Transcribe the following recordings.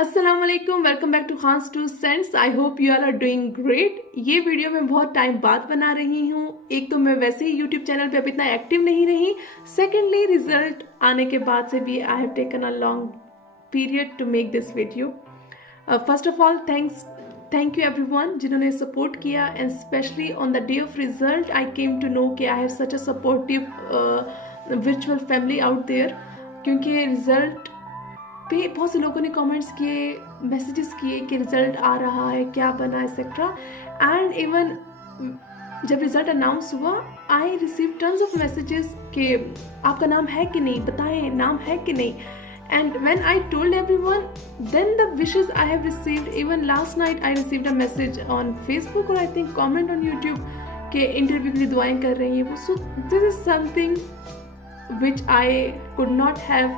अस्सलाम वालेकुम, welcome back to Khan's two cents. I hope you all are doing great. ये video मैं बहुत टाइम बाद बना रही हूँ। एक तो मैं वैसे ही यूट्यूब चैनल पे अभी इतना एक्टिव नहीं रही, सेकेंडली रिजल्ट आने के बाद से भी I have taken a long period to make this video. First of all thank you everyone जिन्होंने सपोर्ट किया, and specially on the day of result I came to know कि I have such a supportive virtual family out there. क्योंकि result पे बहुत से लोगों ने comments किए, मैसेजेस किए कि रिज़ल्ट आ रहा है, क्या बना एक्सेट्रा। एंड इवन जब रिज़ल्ट अनाउंस हुआ I receive tons of messages कि आपका नाम है कि नहीं, बताएं नाम है कि नहीं। And when I told everyone then the wishes I have received. Even last night I received a message on Facebook और I think comment on YouTube के इंटरव्यू के लिए दुआएं कर रही हैं वो। So this is something which I could not have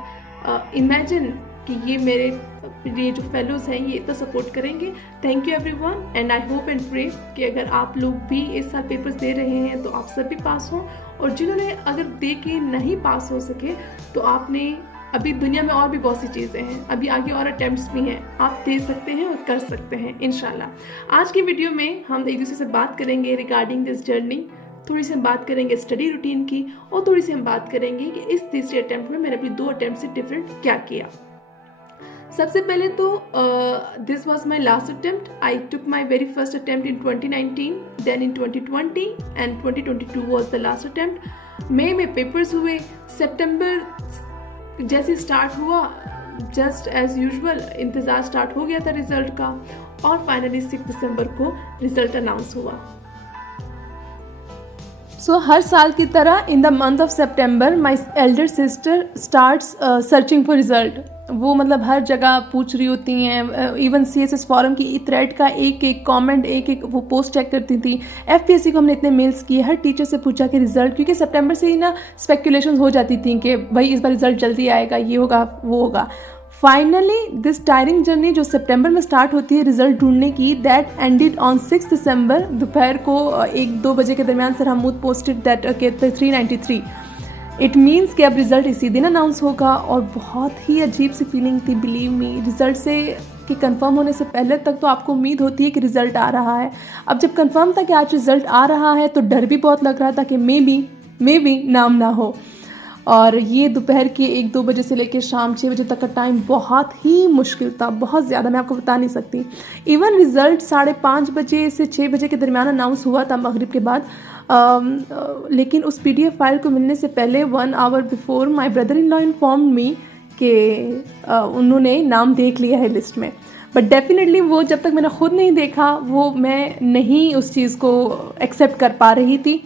imagine कि ये जो फेलोज़ हैं ये इतना सपोर्ट करेंगे। Thank you everyone, and I hope and pray कि अगर आप लोग भी इस साल पेपर्स दे रहे हैं तो आप सब भी पास हों, और जिन्होंने अगर दे के नहीं पास हो सके तो आपने अभी दुनिया में और भी बहुत सी चीज़ें हैं, अभी आगे और अटैम्प्ट्स भी हैं, आप दे सकते हैं और कर सकते हैं इंशाल्लाह। आज की वीडियो में हम एक दूसरे से बात करेंगे रिगार्डिंग दिस जर्नी। थोड़ी सी हम बात करेंगे स्टडी रूटीन की, और थोड़ी सी हम बात करेंगे कि इस तीसरे अटैम्प्ट में मैंने अपनी 2 अटैम्प्ट से डिफरेंट क्या किया। सबसे पहले तो this was my last attempt. I took my very first attempt in 2019, then in 2020 and 2022 was the last attempt. मई में पेपर्स हुए, सितंबर जैसे स्टार्ट हुआ जस्ट एज यूजुअल इंतज़ार स्टार्ट हो गया था रिजल्ट का, और फाइनली 6 दिसंबर को रिजल्ट अनाउंस हुआ। सो हर साल की तरह in the month of September my elder sister starts searching for result. वो मतलब हर जगह पूछ रही होती हैं, इवन CSS फॉरम की थ्रेड का एक एक कमेंट, एक एक वो पोस्ट चेक करती थी। FPSC को हमने इतने मेल्स किए, हर टीचर से पूछा कि रिजल्ट, क्योंकि सितंबर से ही ना स्पेकुलेशन हो जाती थी कि भाई इस बार रिजल्ट जल्दी आएगा, ये होगा वो होगा। फाइनली दिस टायरिंग जर्नी जो सितंबर में स्टार्ट होती है रिजल्ट ढूंढने की, दैट एंडेड ऑन 6 दिसंबर दोपहर को 1-2 बजे के दरमियान sir Hamood posted that 393। It means कि अब रिज़ल्ट इसी दिन अनाउंस होगा, और बहुत ही अजीब सी फीलिंग थी बिलीव मी। रिज़ल्ट से कि कंफर्म होने से पहले तक तो आपको उम्मीद होती है कि रिज़ल्ट आ रहा है। अब जब कंफर्म था कि आज रिज़ल्ट आ रहा है तो डर भी बहुत लग रहा था कि मे बी नाम ना हो। और ये दोपहर के 1-2 बजे से लेकर शाम 6 बजे तक का टाइम बहुत ही मुश्किल था, बहुत ज़्यादा, मैं आपको बता नहीं सकती। इवन रिज़ल्ट 5:30 बजे से 6 बजे के दरमियान अनाउंस हुआ था मगरिब के बाद, लेकिन उस PDF फाइल को मिलने से पहले 1 hour before my brother in law inform me कि उन्होंने नाम देख लिया है लिस्ट में। बट डेफिनेटली वो जब तक मैंने ख़ुद नहीं देखा वो मैं नहीं उस चीज़ को एक्सेप्ट कर पा रही थी।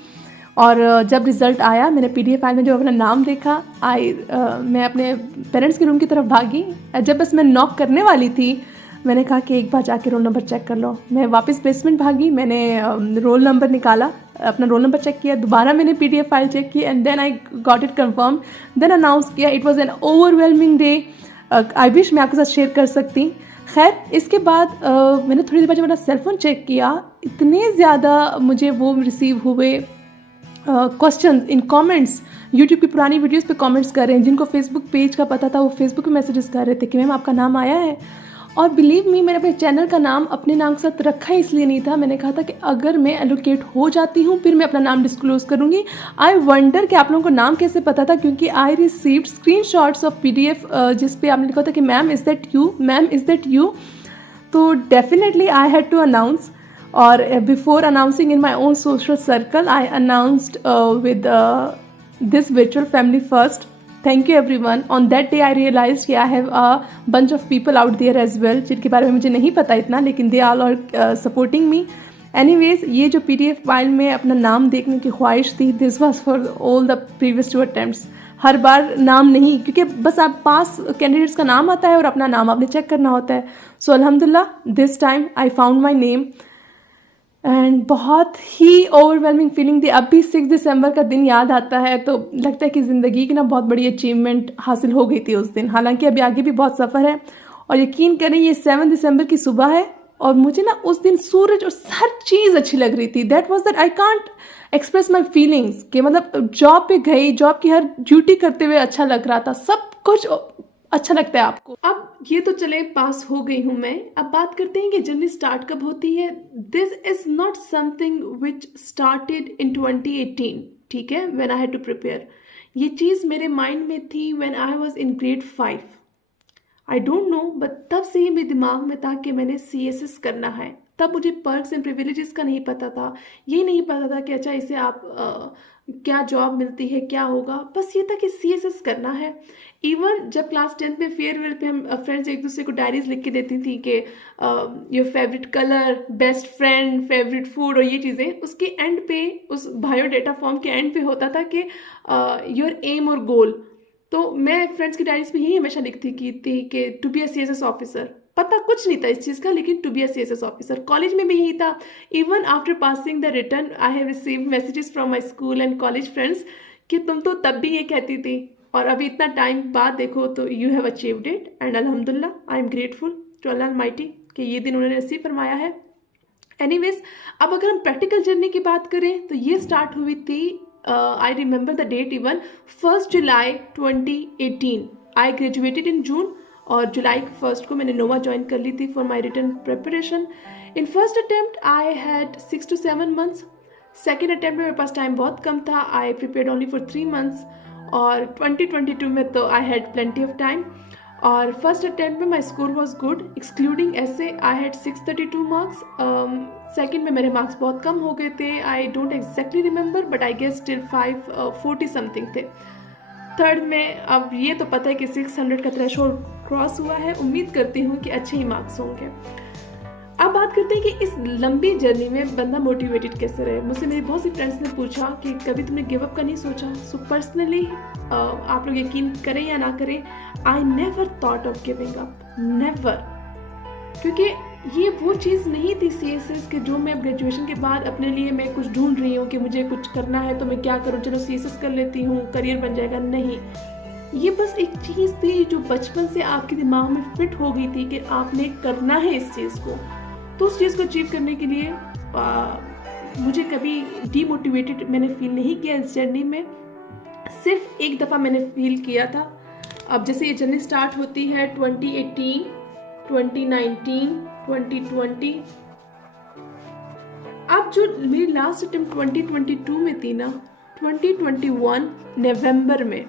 और जब रिज़ल्ट आया मैंने PDF फाइल में जो अपना नाम देखा, मैं अपने पेरेंट्स के रूम की तरफ भागी। जब बस मैं नॉक करने वाली थी मैंने कहा कि एक बार जाके रोल नंबर चेक कर लो। मैं वापस बेसमेंट भागी, मैंने रोल नंबर निकाला, अपना रोल नंबर चेक किया, दोबारा मैंने PDF फाइल चेक की, and then I got it confirm, then announce किया। It was an overwhelming day. I wish मैं आपके साथ शेयर कर सकती। खैर इसके बाद मैंने थोड़ी देर बाद जब मेरा सेलफोन चेक किया, इतने ज़्यादा मुझे वो रिसीव हुए क्वेश्चंस इन कमेंट्स। यूट्यूब की पुरानी वीडियोस पे कमेंट्स कर रहे हैं, जिनको फेसबुक पेज का पता था वो फेसबुक पे मैसेजेस कर रहे थे कि मैम आपका नाम आया है। और बिलीव मी मैंने अपने चैनल का नाम अपने नाम के साथ रखा इसलिए नहीं था, मैंने कहा था कि अगर मैं एलोकेट हो जाती हूँ फिर मैं अपना नाम डिस्क्लोज करूँगी। आई वंडर कि आप लोगों को नाम कैसे पता था, क्योंकि I received screenshots of PDF जिस पे आपने लिखा था कि ma'am is that you, ma'am is that you. तो definitely I had to announce. और before announcing in my own social circle, I announced with this virtual family first. Thank you everyone. On that day I realized कि I have a bunch of people out there as well जिनके बारे में मुझे नहीं पता इतना, लेकिन they all are supporting me. Anyways, ये जो PDF फाइल में अपना नाम देखने की ख्वाहिश थी, this was for all the previous 2 attempts. हर बार नाम नहीं, क्योंकि बस आप पास कैंडिडेट्स का नाम आता है और अपना नाम आपने चेक करना होता है। सो अल्हम्दुलिल्लाह this time I found my name, and बहुत ही ओवरवेलमिंग फीलिंग थी। अब भी 6 दिसंबर का दिन याद आता है तो लगता है कि ज़िंदगी की ना बहुत बड़ी अचीवमेंट हासिल हो गई थी उस दिन। हालांकि अभी आगे भी बहुत सफ़र है, और यकीन करें ये 7 दिसंबर की सुबह है और मुझे ना उस दिन सूरज और हर चीज़ अच्छी लग रही थी। That was that I can't express my feelings कि मतलब जॉब पे गई, जॉब की हर ड्यूटी करते हुए अच्छा लग रहा था, सब कुछ अच्छा लगता है आपको। अब ये तो चले पास हो गई हूँ मैं, अब बात करते हैं कि जर्नी स्टार्ट कब होती है। This is not something which started in 2018, ठीक है, when I had to prepare. ये चीज़ मेरे माइंड में थी when I was in grade 5। I don't know, but तब से ही मेरे दिमाग में था कि मैंने CSS करना है। तब मुझे पर्क्स एंड प्रिविलेजेस का नहीं पता था, ये नहीं पता था कि अच्छा इसे आप क्या जॉब मिलती है, क्या होगा, बस ये था कि CSS करना है। इवन जब क्लास 10th में फेयरवेल पे हम फ्रेंड्स एक दूसरे को डायरीज लिख के देती थी कि your favourite colour, best friend, favourite food और ये चीज़ें, उसके एंड पे, उस बायोडेटा फॉर्म के एंड पे होता था कि योर एम और गोल। तो मैं फ्रेंड्स की डायरीज में यही हमेशा लिखती की थी कि to be a CSS officer. पता कुछ नहीं था इस चीज़ का, लेकिन to be a CSS officer. College में भी यही था। Even after passing the return I have receive messages from my school and college friends कि तुम तो तब भी ये कहती थी और अभी इतना टाइम बाद देखो तो you have achieved it, and अल्हम्दुलिल्लाह I am grateful to Allah almighty कि ये दिन उन्होंने नसीब फरमाया है। एनीवेज, अब अगर हम प्रैक्टिकल जर्नी की बात करें तो ये स्टार्ट हुई थी, I remember the date even, 1 जुलाई 2018। आई ग्रेजुएटेड इन जून और जुलाई 1 को मैंने नोवा ज्वाइन कर ली थी for my return preparation. In first attempt I had 6 to 7 months। Second attempt में मेरे पास टाइम बहुत कम था, आई प्रिपेयर्ड ओनली फॉर 3 months। और 2022 में तो आई हैड प्लेंटी ऑफ टाइम। और फर्स्ट अटेम्प्ट में माई स्कोर वॉज गुड, एक्सक्लूडिंग ऐसे आई हैड 632 मार्क्स। सेकेंड में मेरे मार्क्स बहुत कम हो गए थे, I don't exactly remember, but I guess still 540 something थे। थर्ड में अब ये तो पता है कि 600 का थ्रेशोल्ड क्रॉस हुआ है, उम्मीद करती हूँ कि अच्छे ही मार्क्स होंगे। अब बात करते हैं कि इस लंबी जर्नी में बंदा मोटिवेटेड कैसे रहे। मुझसे मेरे बहुत सी फ्रेंड्स ने पूछा कि कभी तुमने गिव अप का नहीं सोचा। सो पर्सनली आप लोग यकीन करें या ना करें, I never thought of giving up, never. क्योंकि ये वो चीज़ नहीं थी CSS के जो मैं ग्रेजुएशन के बाद अपने लिए मैं कुछ ढूंढ रही हूँ कि मुझे कुछ करना है तो मैं क्या करूँ, चलो CSS कर लेती हूँ, करियर बन जाएगा। नहीं, ये बस एक चीज़ थी जो बचपन से आपके दिमाग में फिट हो गई थी कि आपने करना है इस चीज़ को। तो उस चीज़ को अचीव करने के लिए मुझे कभी डीमोटिवेटेड मैंने फील नहीं किया इस जर्नी में। सिर्फ एक दफ़ा मैंने फील किया था। अब जैसे ये जर्नी स्टार्ट होती है 2018, 2019, 2020। अब जो मेरी लास्ट अटेम्प्ट 2022 में थी ना, 2021 नवंबर में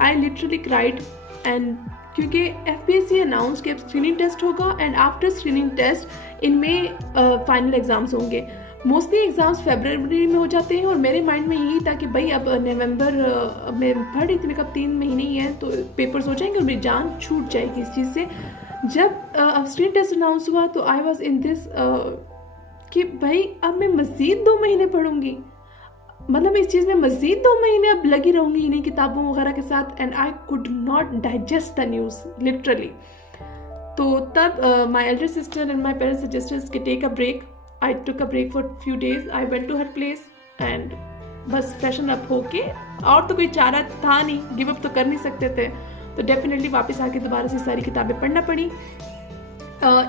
आई लिटरली क्राइड। एंड क्योंकि FPSC अनाउंस कि अब स्क्रीनिंग टेस्ट होगा एंड आफ्टर स्क्रीनिंग टेस्ट इनमें फाइनल एग्जाम्स होंगे। मोस्टली एग्जाम्स फरवरी में हो जाते हैं और मेरे माइंड में यही था कि भाई अब नवंबर में पढ़ रही थी, मेरे कब 3 महीने ही हैं तो पेपर्स हो जाएंगे और मेरी जान छूट जाएगी इस चीज़ से। जब अब स्क्रीन टेस्ट अनाउंस हुआ तो आई वॉज इन दिस कि भाई अब मैं मज़ीद 2 महीने पढ़ूंगी, मतलब इस चीज़ में मज़ीद 2 महीने अब लगी रहूँगी इन्हीं किताबों वगैरह के साथ। And I could not digest the news literally. तो तब my elder sister and my parents suggested कि take a break. I took a break for few days. I went to her place and बस freshen up होके, और तो कोई चारा था नहीं, गिव अप तो कर नहीं सकते थे, तो डेफिनेटली वापस आके दोबारा से सारी किताबें पढ़ना पड़ी।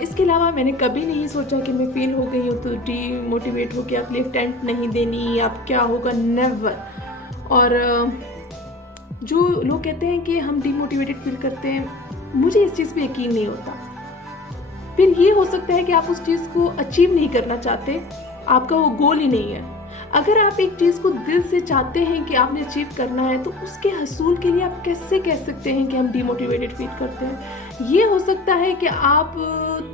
इसके अलावा मैंने कभी नहीं सोचा कि मैं फेल हो गई हूँ तो डीमोटिवेट हो के आप अटेम्प्ट नहीं देनी, आप क्या होगा, नेवर। और जो लोग कहते हैं कि हम डीमोटिवेटेड फील करते हैं, मुझे इस चीज़ पे यकीन नहीं होता। फिर ये हो सकता है कि आप उस चीज़ को अचीव नहीं करना चाहते, आपका वो गोल ही नहीं है। अगर आप एक चीज़ को दिल से चाहते हैं कि आपने अचीव करना है तो उसके हसूल के लिए आप कैसे कह सकते हैं कि हम डीमोटिवेटेड फील करते हैं। ये हो सकता है कि आप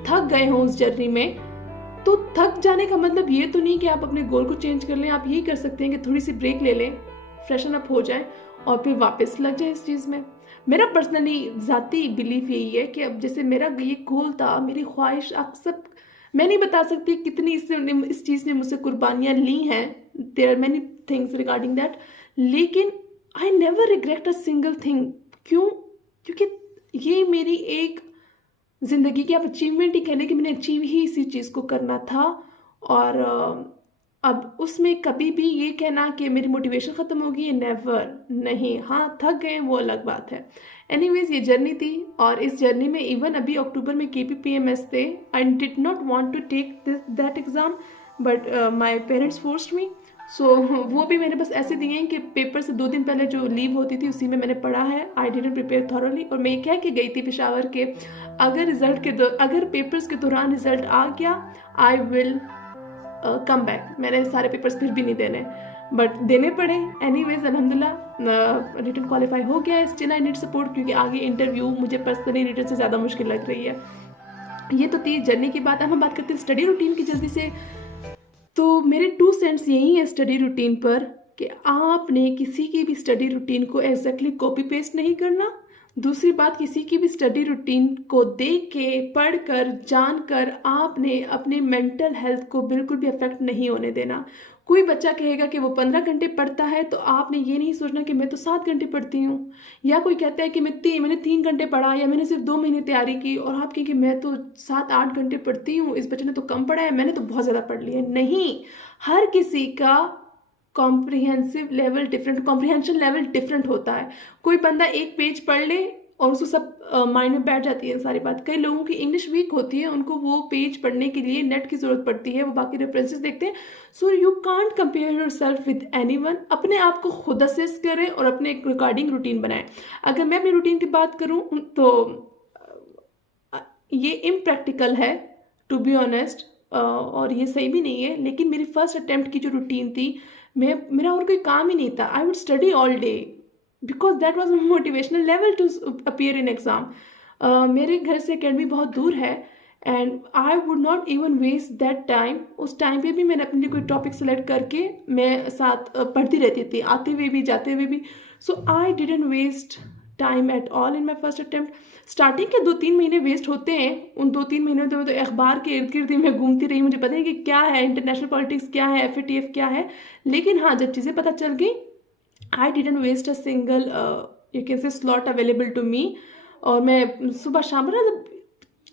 थक गए हों उस जर्नी में, तो थक जाने का मतलब ये तो नहीं कि आप अपने गोल को चेंज कर लें। आप यही कर सकते हैं कि थोड़ी सी ब्रेक ले लें, फ्रेशन अप हो जाए और फिर वापस लग जाए इस चीज़ में। मेरा पर्सनली ज़ाती बिलीफ यही है कि अब जैसे मेरा ये गोल था, मेरी ख्वाहिश, आप सब, मैं नहीं बता सकती कितनी इस चीज़ ने मुझसे कुर्बानियाँ ली हैं, there are many things regarding that, लेकिन I never regret a single thing. क्यों? क्योंकि ये मेरी एक ज़िंदगी की आप अचीवमेंट ही कह लें कि मैंने अचीव ही इसी चीज़ को करना था। और अब उसमें कभी भी ये कहना कि मेरी मोटिवेशन ख़त्म होगी, ये नेवर, नहीं। हाँ, थक गए वो अलग बात है। एनीवेज, ये जर्नी थी और इस जर्नी में इवन अभी अक्टूबर में KPPMS थे। I did not want to take that exam but my parents forced me, so वो भी मैंने बस ऐसे दिए हैं कि पेपर से 2 दिन पहले जो लीव होती थी उसी में मैंने पढ़ा है। आई डिडंट प्रिपेयर थॉरोली, और मैं ये कह के गई थी पेशावर के अगर पेपर्स के दौरान रिजल्ट आ गया आई विल कम बैक। मैंने सारे पेपर्स फिर भी नहीं देने, बट देने पड़े एनीवेज। अल्हम्दुलिल्लाह रिटन क्वालिफाई हो गया है। स्टिल आई नीड सपोर्ट, क्योंकि आगे इंटरव्यू मुझे पर्सनली रिटन से ज़्यादा मुश्किल लग रही है। ये तो थी जर्नी की बात। अब हम बात करते हैं स्टडी रूटीन की जल्दी से। तो मेरे 2 सेंट्स यही है स्टडी रूटीन पर कि आपने किसी की भी स्टडी रूटीन को एग्जैक्टली कॉपी पेस्ट नहीं करना। दूसरी बात, किसी की भी स्टडी रूटीन को देख के, पढ़ कर, जान कर आपने अपने मेंटल हेल्थ को बिल्कुल भी अफेक्ट नहीं होने देना। कोई बच्चा कहेगा कि वो 15 घंटे पढ़ता है, तो आपने ये नहीं सोचना कि मैं तो 7 घंटे पढ़ती हूँ। या कोई कहता है कि मैंने 3 घंटे पढ़ा, या मैंने सिर्फ 2 महीने तैयारी की, और आप कहें कि मैं तो 7-8 घंटे पढ़ती हूँ, इस बच्चे ने तो कम पढ़ा है, मैंने तो बहुत ज़्यादा पढ़ लिया है। नहीं, हर किसी का comprehensive level different, comprehension level different होता है। कोई बंदा एक पेज पढ़ ले और उसको सब माइंड में बैठ जाती है सारी बात। कई लोगों की इंग्लिश वीक होती है, उनको वो पेज पढ़ने के लिए नेट की ज़रूरत पड़ती है, वो बाकी रेफरेंसेस देखते हैं। So you can't compare your self with anyone. अपने आप को खुद असेस करें और अपने एक रिकॉर्डिंग रूटीन बनाएं। अगर मैं अपनी रूटीन की बात करूं तो ये इम्प्रैक्टिकल है टू बी ऑनेस्ट, और ये सही भी नहीं है। लेकिन मेरी फर्स्ट अटेम्प्ट की जो रूटीन थी, मेरा और कोई काम ही नहीं था। I would study all day because that was motivational level to appear in exam. मेरे घर से अकेडमी बहुत दूर है and I would not even waste that time. उस टाइम पे भी मैंने अपने लिए कोई टॉपिक सेलेक्ट करके मैं साथ पढ़ती रहती थी, आते हुए भी जाते हुए भी। So I didn't waste time at all in my first attempt. Starting के 2-3 महीने वेस्ट होते हैं। उन 2-3 महीनों में तो अखबार के इर्द गिर्द ही मैं घूमती रही, मुझे पता नहीं कि क्या है इंटरनेशनल पॉलिटिक्स, क्या है FATF क्या है। लेकिन हाँ, जब चीज़ें पता चल गई, I didn't waste a single you can say slot available to me. और मैं सुबह शाम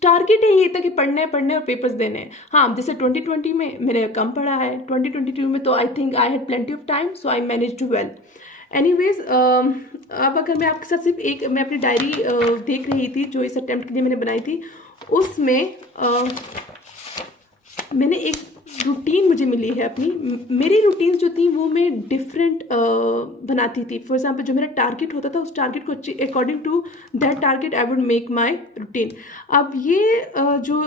टारगेट ही ये था कि पढ़ने और पेपर्स देने हैं। हाँ, जैसे 2020 में मैंने कम पढ़ा है, 2022 में तो I think I had plenty of time, so I manage to well. Anyways, अब अगर मैं आपके साथ सिर्फ मैं अपनी डायरी देख रही थी जो इस अटेम्प्ट के लिए मैंने बनाई थी, उसमें मैंने एक रूटीन मुझे मिली है अपनी। मेरी रूटीन जो थी वो मैं डिफरेंट बनाती थी। फॉर एग्जांपल, जो मेरा टारगेट होता था उस टारगेट को according to that target I would make my routine. अब ये जो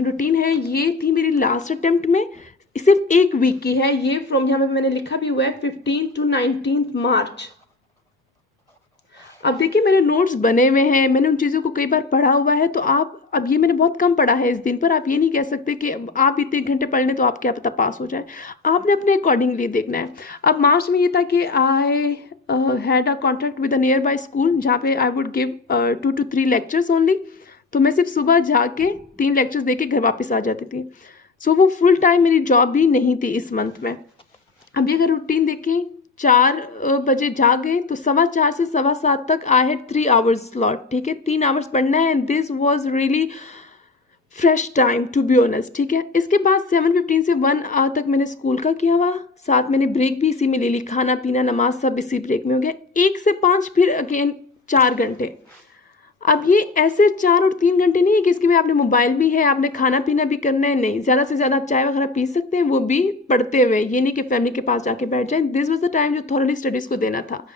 रूटीन है ये थी मेरी लास्ट अटेम्प्ट में, सिर्फ 1 वीक की है ये। फ्रॉम यहाँ पे मैंने लिखा भी हुआ है 15 to 19 मार्च। अब देखिए मेरे नोट्स बने हुए हैं, मैंने उन चीज़ों को कई बार पढ़ा हुआ है। तो अब ये मैंने बहुत कम पढ़ा है इस दिन पर। आप ये नहीं कह सकते कि आप इतने घंटे पढ़ लें तो आप क्या पता पास हो जाए। आपने अपने अकॉर्डिंगली देखना है। अब मार्च में ये था कि I had a contract with a near by school, जहाँ पे I would give 2 to 3 lectures only. तो मैं सिर्फ सुबह जाके 3 लेक्चर्स दे के घर वापस आ जाती थी। सो वो फुल टाइम मेरी जॉब भी नहीं थी इस मंथ में। अभी अगर रूटीन देखें, 4 बजे जागे तो 4:15 से 7:15 तक आई हैड 3 आवर्स स्लॉट। ठीक है, 3 आवर्स पढ़ना है and this was really fresh time to be honest. ठीक है, इसके बाद 7:15 से 1 आवर तक मैंने स्कूल का किया हुआ, साथ मैंने ब्रेक भी इसी में ले ली, खाना पीना नमाज सब इसी ब्रेक में हो गया। 1 से 5 फिर अगेन 4 घंटे। अब ये ऐसे 4 और 3 घंटे नहीं है कि इसके में आपने मोबाइल भी है, आपने खाना पीना भी करना है। नहीं, ज़्यादा से ज़्यादा आप चाय वगैरह पी सकते हैं, वो भी पढ़ते हुए। ये नहीं कि फैमिली के पास जाके बैठ जाए। दिस वाज द टाइम जो थॉरली स्टडीज़ को देना था।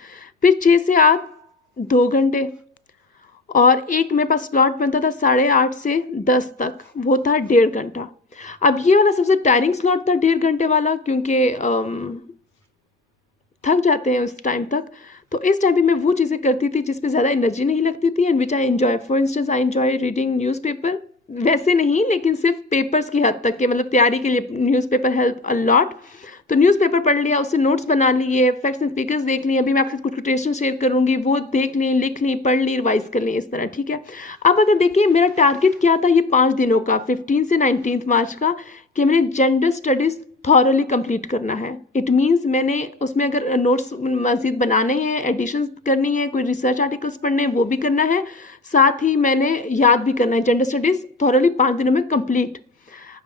फिर 6 से 8 2 घंटे, और एक मेरे पास स्लॉट बनता था 8:30 से 10 तक, वो था 1.5 घंटा। अब ये वाला सबसे टायरिंग स्लॉट था 1.5 घंटे वाला, क्योंकि थक जाते हैं उस टाइम तक। तो इस टाइम पे मैं वो चीज़ें करती थी जिस पे ज़्यादा एनर्जी नहीं लगती थी and which I enjoy. For instance I enjoy reading newspaper, वैसे नहीं लेकिन सिर्फ पेपर्स की हद तक के, मतलब तैयारी के लिए न्यूज़पेपर हेल्प अ लॉट। तो न्यूज़पेपर पढ़ लिया, उससे नोट्स बना लिए, फैक्ट्स एंड फिगर्स देख लिए, अभी मैं आपके साथ कुछ कोटेशन शेयर करूँगी, वो देख ली, लिख ली, पढ़ ली, रिवाइज कर ली, इस तरह। ठीक है, अब अगर देखिए मेरा टारगेट क्या था ये 5 दिनों का, 15 से 19 मार्च का, कि मैंने जेंडर स्टडीज़ थॉरली कंप्लीट करना है। इट मीन्स मैंने उसमें अगर नोट्स मज़ीद बनाने हैं, एडिशंस करनी है, कोई रिसर्च आर्टिकल्स पढ़ने हैं, वो भी करना है, साथ ही मैंने याद भी करना है जेंडर स्टडीज़ थॉरली 5 दिनों में कंप्लीट।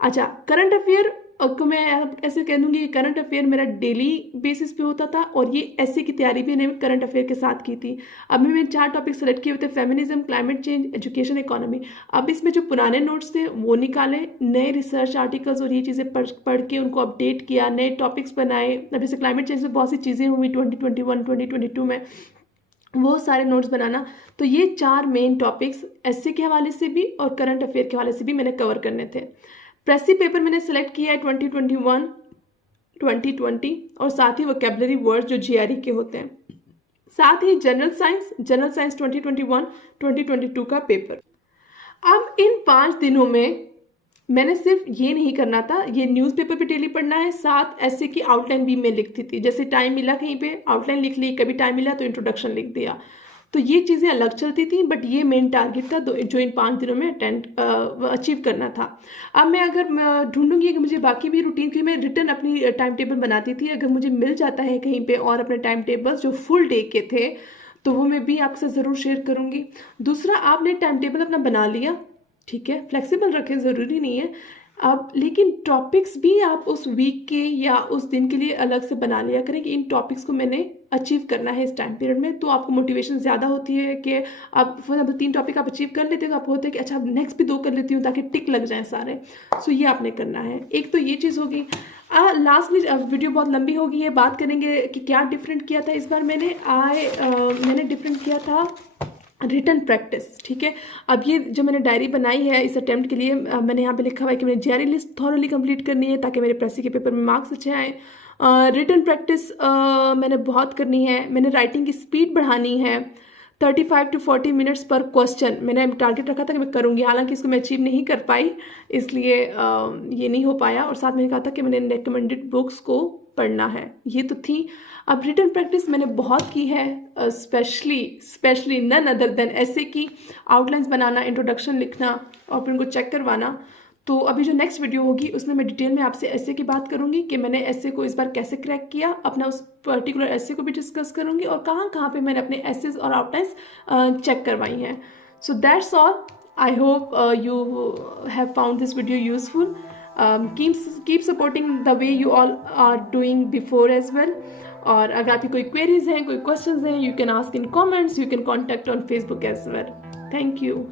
अच्छा, करंट अफेयर को मैं ऐसे कह दूँगी कि करंट अफेयर मेरा डेली बेसिस पे होता था और ये ऐसे की तैयारी भी मैंने करंट अफेयर के साथ की थी। अब मैंने 4 टॉपिक सेलेक्ट किए हुए थे, feminism, climate change, education, economy. अब इसमें जो पुराने नोट्स थे वो निकाले, नए रिसर्च आर्टिकल्स और ये चीज़ें पढ़ के उनको अपडेट किया, नए टॉपिक्स बनाए। अब जैसे क्लाइमेट चेंज में बहुत सी चीज़ें हुई 2021 2022 में, वो सारे नोट्स बनाना। तो ये 4 मेन टॉपिक्स एसए के हवाले से भी और करंट अफेयर के हवाले से भी मैंने कवर करने थे। प्रेसी पेपर मैंने सेलेक्ट किया है 2021 2020 और साथ ही वोकैबुलरी वर्ड्स जो जीआरई के होते हैं, साथ ही जनरल साइंस 2021 2022 का पेपर। अब इन 5 दिनों में मैंने सिर्फ ये नहीं करना था, ये न्यूज़पेपर भी डेली पढ़ना है, साथ ऐसे की आउटलाइन भी मैं लिखती थी। जैसे टाइम मिला कहीं पे आउटलाइन लिख ली, कभी टाइम मिला तो इंट्रोडक्शन लिख दिया। तो ये चीज़ें अलग चलती थी, बट ये मेन टारगेट था जो इन 5 दिनों में अचीव करना था। अब मैं अगर ढूंढूंगी कि मुझे बाकी भी रूटीन की, मैं रिटर्न अपनी टाइम टेबल बनाती थी, अगर मुझे मिल जाता है कहीं पे और अपने टाइम टेबल्स जो फुल डे के थे तो वो मैं भी आपसे ज़रूर शेयर करूँगी। दूसरा, आपने टाइम टेबल अपना बना लिया, ठीक है, फ्लेक्सिबल रखें, ज़रूरी नहीं है अब, लेकिन टॉपिक्स भी आप उस वीक के या उस दिन के लिए अलग से बना लिया करें कि इन टॉपिक्स को मैंने अचीव करना है इस टाइम पीरियड में। तो आपको मोटिवेशन ज़्यादा होती है कि आप फॉर एग्जाम्पल 3 टॉपिक आप अचीव कर लेते हो तो आपको होता है कि अच्छा नेक्स्ट भी 2 कर लेती हूँ ताकि टिक लग जाए सारे। सो ये आपने करना है। एक तो ये चीज़ होगी। लास्टली वीडियो बहुत लंबी होगी, ये बात करेंगे कि क्या डिफरेंट किया था इस बार मैंने डिफरेंट किया था रिटन प्रैक्टिस, ठीक है। अब ये जो मैंने डायरी बनाई है इस अटेम्प्ट के लिए, मैंने यहाँ पे लिखा हुआ है कि मैंने जीआरई लिस्ट थॉरली कंप्लीट करनी है ताकि मेरे प्रेसी के पेपर में मार्क्स अच्छे आए। रिटन प्रैक्टिस मैंने बहुत करनी है, मैंने राइटिंग की स्पीड बढ़ानी है, 35 to 40 मिनट्स पर क्वेश्चन मैंने टारगेट रखा था कि मैं करूँगी, हालांकि इसको मैं अचीव नहीं कर पाई, इसलिए ये नहीं हो पाया। और साथ मैंने कहा था कि मैंने रिकमेंडेड बुक्स को पढ़ना है, ये तो थी। अब रिटन प्रैक्टिस मैंने बहुत की है, स्पेशली नन अदर देन ऐसे की आउटलाइंस बनाना, इंट्रोडक्शन लिखना और फिर उनको चेक करवाना। तो अभी जो नेक्स्ट वीडियो होगी उसमें मैं डिटेल में आपसे ऐसे की बात करूंगी कि मैंने ऐसे को इस बार कैसे क्रैक किया, अपना उस पर्टिकुलर ऐसे को भी डिस्कस करूंगी और कहाँ कहाँ पे मैंने अपने एसेस और आउटलाइंस चेक करवाई हैं। So that's all. I hope you have found this video useful. Keep supporting the way you all are doing before as well. और अगर आपकी कोई queries हैं, कोई questions हैं, you can ask in comments, you can contact on Facebook as well. Thank you.